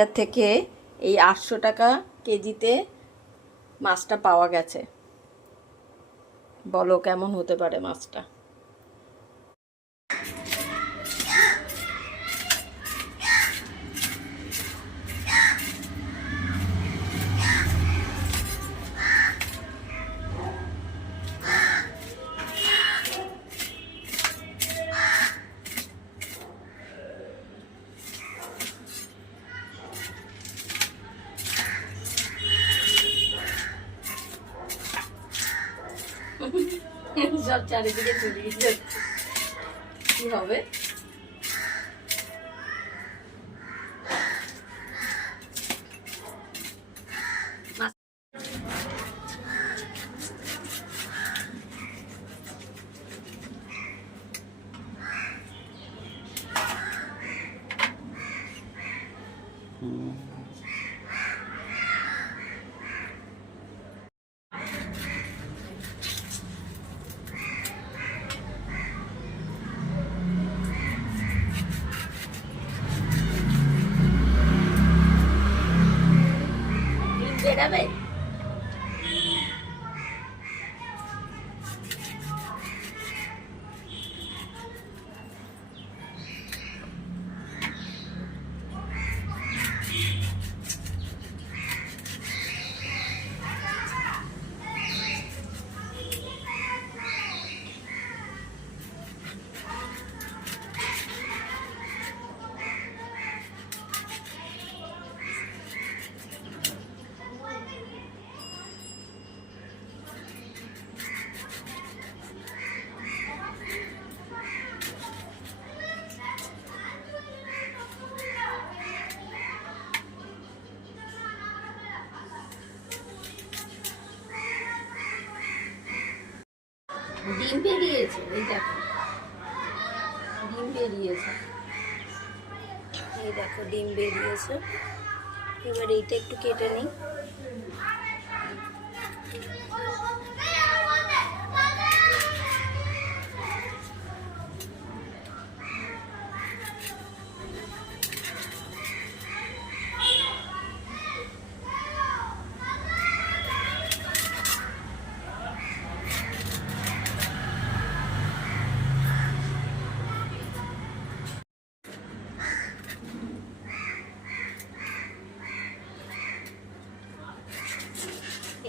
বাজার থেকে এই 800 টাকা কেজিতে মাছটা পাওয়া গেছে। বলো কেমন হতে পারে মাছটা। সব চারিদিকে ছড়িয়ে যাচ্ছে, কি হবে? বেরাবে ডিম বেরিয়েছে, এই দেখো ডিম বেরিয়েছে, এই দেখো ডিম বেরিয়েছে। এবার এইটা একটু কেটে নিই।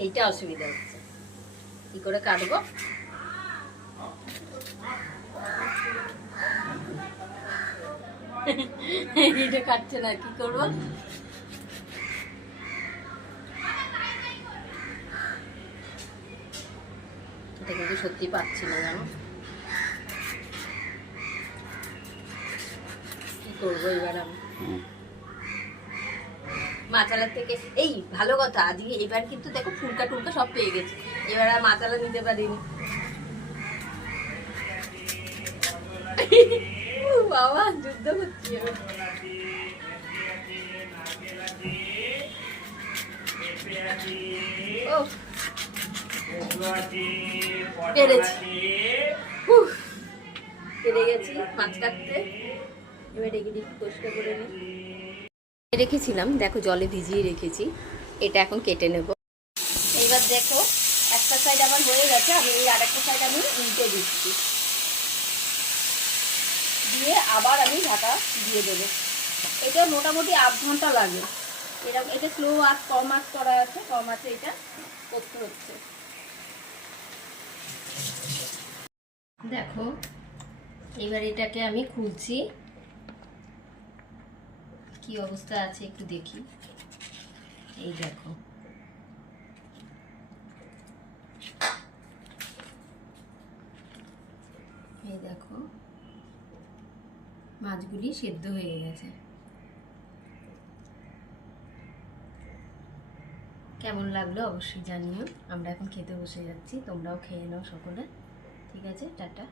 এইটা অসুবিধা হচ্ছে, কি করে কাটবো? এটা কাটছে না, কি করবো? এটা কিন্তু সত্যি পাচ্ছি না, জানো কি করবো এবার আমি। মাচালার থেকে এই ভালো কথা, আজকে এবার কিন্তু দেখো ফুলকা টুলকা সব পেয়ে গেছে, এবার আর মাচালা নিতে পারিনি। বাবা যুদ্ধ করছি পেরে গেছি মাছ কাটতে। এবার এগুলি পরিষ্কার করে নিই। রেখেছিলাম, দেখো জলে ভিজিয়ে রেখেছি, এটা এখন কেটে নেব। এইবার দেখো একটা সাইড আমার হয়ে গেছে, আমি এই আরেকটা সাইড আমি উল্টে দিচ্ছি, দিয়ে আবার আমি ঢাকা দিয়ে দেবো। এটা মোটামুটি 8 ঘন্টা লাগে। এরকম এটা স্লো আঁচ কম আঁচ করা আছে, কম আঁচে এটা করতে হচ্ছে। দেখো এবার এটাকে আমি খুলছি, কি অবস্থা আছে একটু দেখি। এই দেখো এই দেখো মাছগুলি সেদ্ধ হয়ে গেছে। কেমন লাগলো অবশ্যই জানিও। আমরা এখন খেতে বসে যাচ্ছি, তোমরাও খেয়ে নাও সকলে। ঠিক আছে, টাটা।